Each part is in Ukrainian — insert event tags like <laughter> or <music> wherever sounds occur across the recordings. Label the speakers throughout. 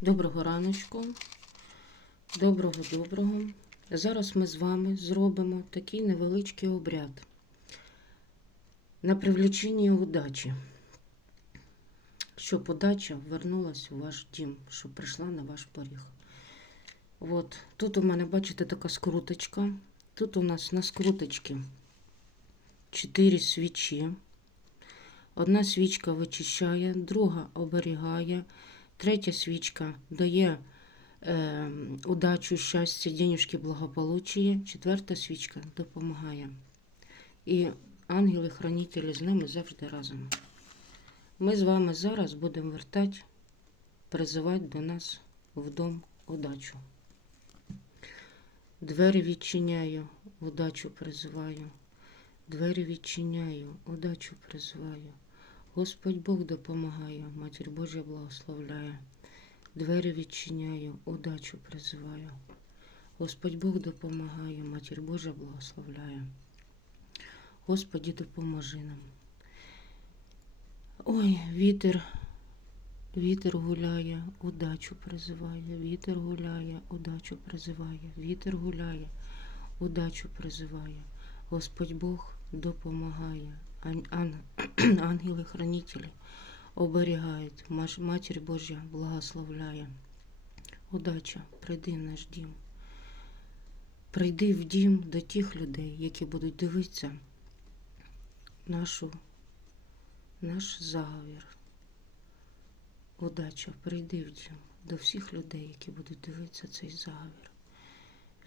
Speaker 1: Доброго раночку. Доброго доброго. Зараз ми з вами зробимо такий невеличкий обряд на привлечення удачі. Щоб удача вернулась у ваш дім, щоб прийшла на ваш поріг. От тут у мене, бачите, така скруточка. Тут у нас на скруточці 4 свічі. Одна свічка вичищає, друга оберігає, третя свічка дає е, удачу, щастя, денежки, благополуччя, четверта свічка допомагає. І ангели-хранителі з ними завжди разом. Ми з вами зараз будемо вертати, призивати до нас в дом удачу. Двері відчиняю, удачу призиваю. Двері відчиняю, удачу призиваю. Господь Бог допомагає, Матір Божа благословляє. Двері відчиняю, удачу призиваю. Господь Бог допомагає, Матір Божа благословляє. Господі, допоможи нам. Ой, вітер, вітер гуляє, удачу призиває, вітер гуляє, удачу призиває, вітер гуляє, удачу призиває. Господь Бог допомагає. Ан- ан- <clears throat> Ангели-хранителі оберігають. Матір Божа благословляє. Удача, прийди в наш дім. Прийди в дім до тих людей, які будуть дивитися нашу, наш заговір. Удача, прийди в дім до всіх людей, які будуть дивитися цей заговір.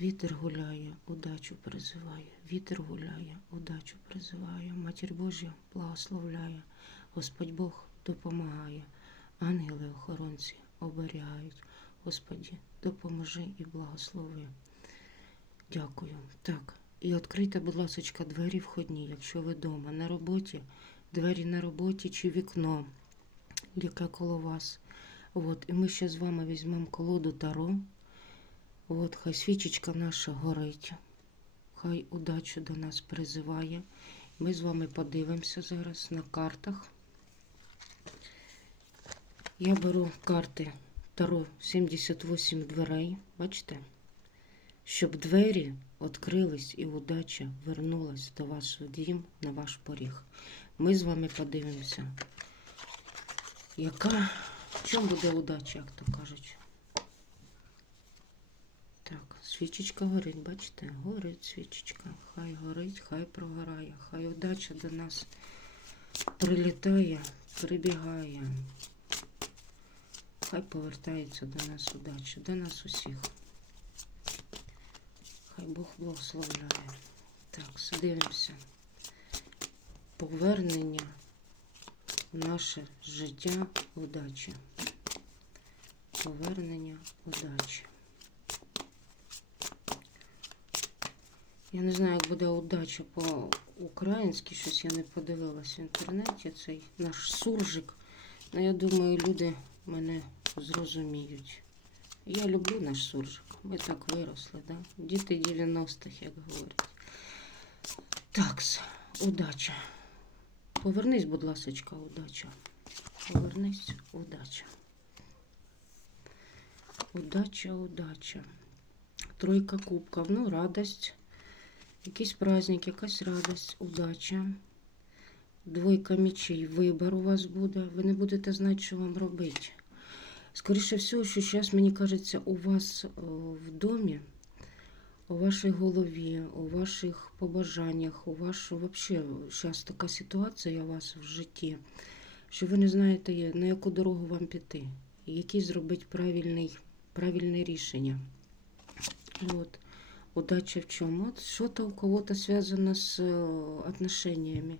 Speaker 1: Вітер гуляє, удачу призиває, вітер гуляє, удачу призиває. Матір Божа благословляє, Господь Бог допомагає, ангели-охоронці оберігають. Господі, допоможи і благослови. Дякую. Так, і відкрийте, будь ласка, двері входні, якщо ви вдома, на роботі, двері на роботі чи вікно, яке коло вас. От, і ми ще з вами візьмемо колоду Таро. От, хай свічечка наша горить, хай удачу до нас призиває. Ми з вами подивимося зараз на картах. Я беру карти Таро 78 дверей, бачите? Щоб двері відкрились і удача вернулась до вас в дім на ваш поріг. Ми з вами подивимося, яка, в чому буде удача, як то кажуть. Так, свічечка горить, бачите? Горить свічечка. Хай горить, хай прогорає, хай удача до нас прилітає, прибігає. Хай повертається до нас удача, до нас усіх. Хай Бог благословляє. Так, дивимося. Повернення в наше життя удачі. Повернення удачі. Я не знаю, як буде удача по-українськи, щось я не подивилася в інтернеті. Цей наш суржик. Ну, я думаю, люди мене зрозуміють. Я люблю наш суржик. Ми так виросли, да? Діти 90-х, як говорять. Такс, удача. Повернись, будь ласочка, удача. Повернись, удача. Удача, удача. Тройка кубків. Ну, радость. Якийсь праздник, якась радость, удача. Двойка мечей. Вибір у вас буде. Ви не будете знати, що вам робити. Скоріше всього, що зараз, мені кажеться, у вас в домі, у вашій голові, у ваших побажаннях, у вашому взагалі зараз така ситуація у вас в житті, що ви не знаєте, на яку дорогу вам піти, який зробити правильне рішення. От. Удача в чому? От що-то у кого-то зв'язано з е, отношениями.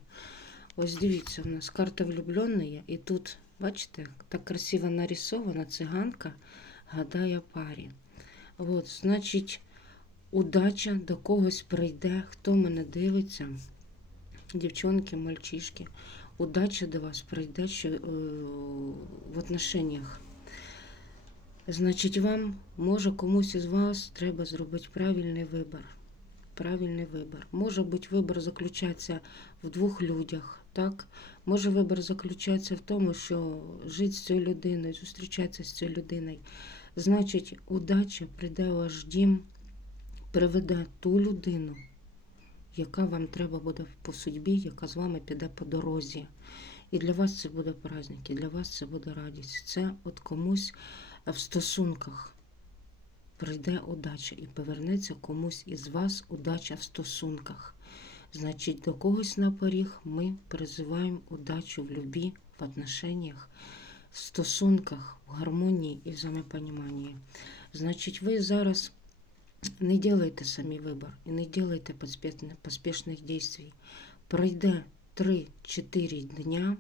Speaker 1: Ось дивіться, у нас карта влюбленої, і тут, бачите, так красиво нарисована циганка гадає парі. От, значить, удача до когось прийде, хто мене дивиться, дівчонки, мальчишки, удача до вас прийде що, е, в отношеннях. Значить, вам, може, комусь із вас треба зробити правильний вибір. Правильний вибір. Може бути, вибір заключатися в двох людях. так? Може, вибір заключається в тому, що жити з цією людиною, зустрічатися з цією людиною. Значить, удача прийде ваш дім, приведе ту людину, яка вам треба буде по судьбі, яка з вами піде по дорозі. І для вас це буде праздник, і для вас це буде радість. Це от комусь в стосунках прийде удача і повернеться комусь із вас удача в стосунках. Значить, до когось на поріг ми призиваємо удачу в любі, в отношениях, в стосунках, в гармонії і взаємопоніманні. Значить, ви зараз не делайте самі вибір і не делайте поспішних дій. Пройде 3-4 дня,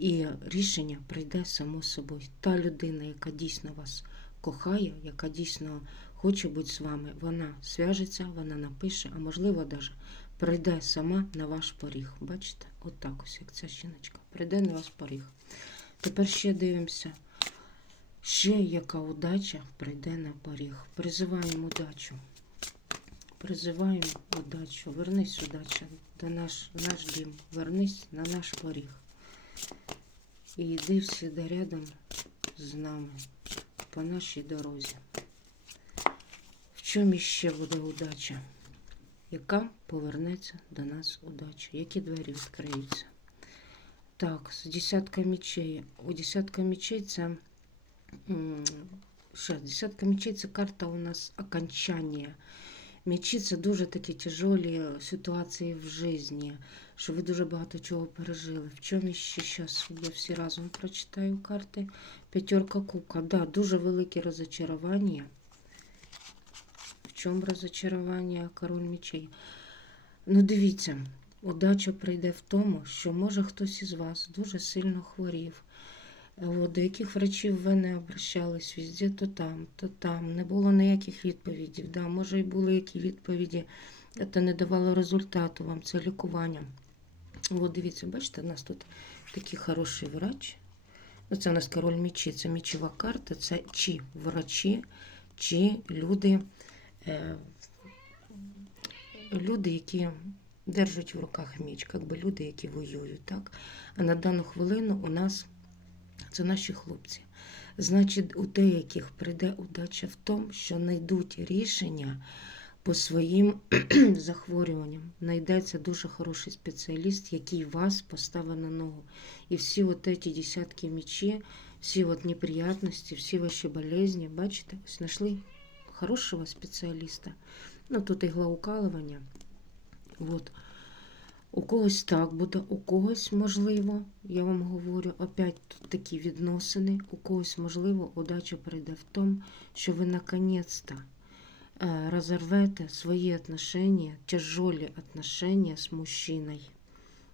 Speaker 1: і рішення прийде само собою. Та людина, яка дійсно вас кохає, яка дійсно хоче бути з вами, вона зв'яжеться, вона напише, а можливо, навіть прийде сама на ваш поріг. Бачите? От так ось, як ця жіночка. Прийде на ваш поріг. Тепер ще дивимося. Ще яка удача прийде на поріг. Призиваємо удачу. Призиваємо удачу. Вернись, удача, до наш, наш дім. Вернись на наш поріг. І йди всюди рядом з нами по нашій дорозі. В чому ще буде удача? Яка повернеться до нас удача? Які двері відкриються? Так, з десятка мечей. У десятка мечей це. м, десятка мечей це карта у нас окончання. Мечі це дуже такі тяжелі ситуації в житті, що ви дуже багато чого пережили. В чому ще зараз я всі разом прочитаю карти. П'ятерка кубка. Да, дуже велике розочарування. В чому розочарування король мечей? Ну, дивіться, удача прийде в тому, що може хтось із вас дуже сильно хворів. От, до яких врачів ви не обращались везде, то там, то там. Не було ніяких відповідей. Да, може, і були які відповіді, це не давало результату вам, це лікування. От дивіться, бачите, у нас тут такий хороший врач. Ну, це у нас король мечі, це мечова карта, це чи врачі, чи люди, е, люди, які держать в руках меч, як би люди, які воюють. Так? А на дану хвилину у нас це наші хлопці. Значить, у деяких прийде удача в тому, що знайдуть рішення по своїм <clears throat> захворюванням. Знайдеться дуже хороший спеціаліст, який вас поставить на ногу. І всі от ці десятки мечі, всі от неприятності, всі ваші болезні, бачите, знайшли хорошого спеціаліста. Ну, тут іглоукалування. От. У когось так буде, у когось можливо, я вам говорю, опять тут такі відносини, у когось можливо, удача прийде в тому, що ви наконец-то э, разорвете свои отношения, тяжелі отношения з мужчиною.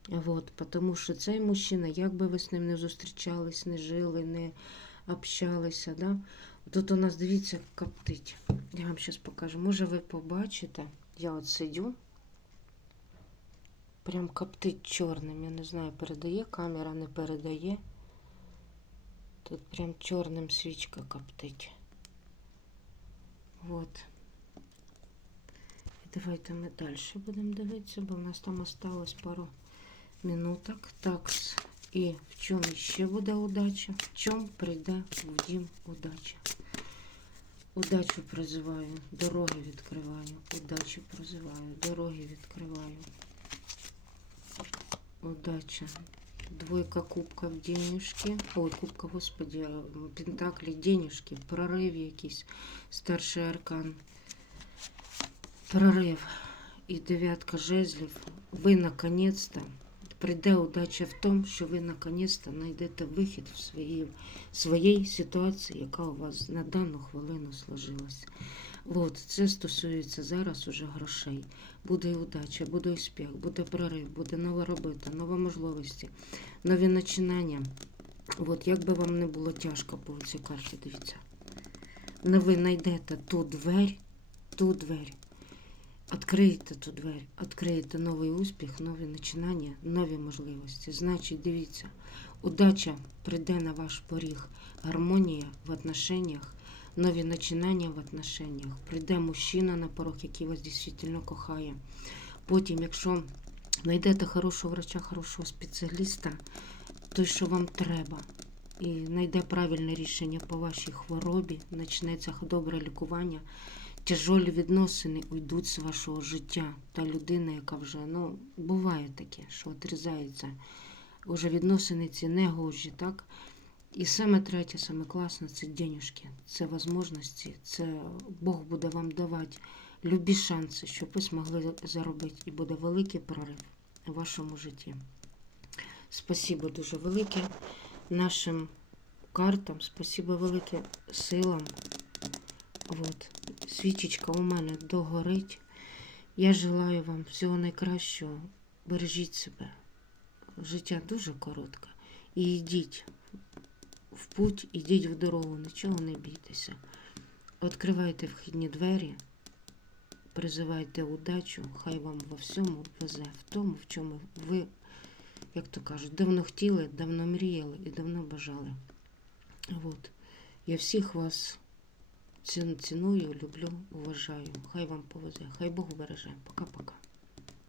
Speaker 1: Вот, потому що цей мужчина, як би ви з ним не зустрічались, не жили, не общалися, да? тут у нас, дивіться, коптить. Я вам зараз покажу. Може ви побачите, я от сидю. Прям коптить чорним. Я не знаю, передає камера, не передає. Тут прям чорним свічка коптить. Вот. І давайте ми далі будемо дивитися, бо в нас там осталось пару минуток. Так, і в чому ще буде удача? В чому прийде в дім удача? Удачу призиваю, дороги відкриваю, удачу призиваю, дороги відкриваю. Удача. Двойка кубков, денежки. Ой, кубка, господи, пентаклі, денежки, прорив якийсь, старший аркан. Прорив. І дев'ятка жезлів. Ви наконец-то прийде удача в тому, що ви наконец-то знайдете вихід в своїй, своїй ситуації, яка у вас на дану хвилину сложилась. От, це стосується зараз уже грошей. Буде удача, буде успіх, буде прорив, буде нова робота, нові можливості, нові починання. От, як би вам не було тяжко по цій карті, дивіться. Но ви знайдете ту двері, ту двері. Відкриєте ту двері, відкриєте новий успіх, нові починання, нові можливості. Значить, дивіться, удача прийде на ваш поріг, гармонія в отношениях, нові починання в отношениях. Прийде мужчина на порог, який вас дійсно кохає. Потім, якщо Найдете хорошого врача, хорошого спеціаліста, той, що вам треба, і знайде правильне рішення по вашій хворобі, почнеться добре лікування. Тяжолі відносини уйдуть з вашого життя. Та людина, яка вже, ну, буває таке, що відрізається. Уже відносини ці не гожі, так? І саме третє, саме класне це денюжки, це можливості, це Бог буде вам давати любі шанси, щоб ви змогли заробити. І буде великий прорив у вашому житті. Спасибо дуже велике нашим картам, спасибо велике силам. От. Свічечка у мене догорить. Я желаю вам всього найкращого. Бережіть себе. Життя дуже коротке. І йдіть в путь, ідіть в дорогу, нічого не бійтеся. Відкривайте вхідні двері, призивайте удачу, хай вам во всьому везе, в тому, в чому ви, як то кажуть, давно хотіли, давно мріяли і давно бажали. От. Я всіх вас ціную, люблю, уважаю. Хай вам повезе, хай Бог береже. Пока-пока.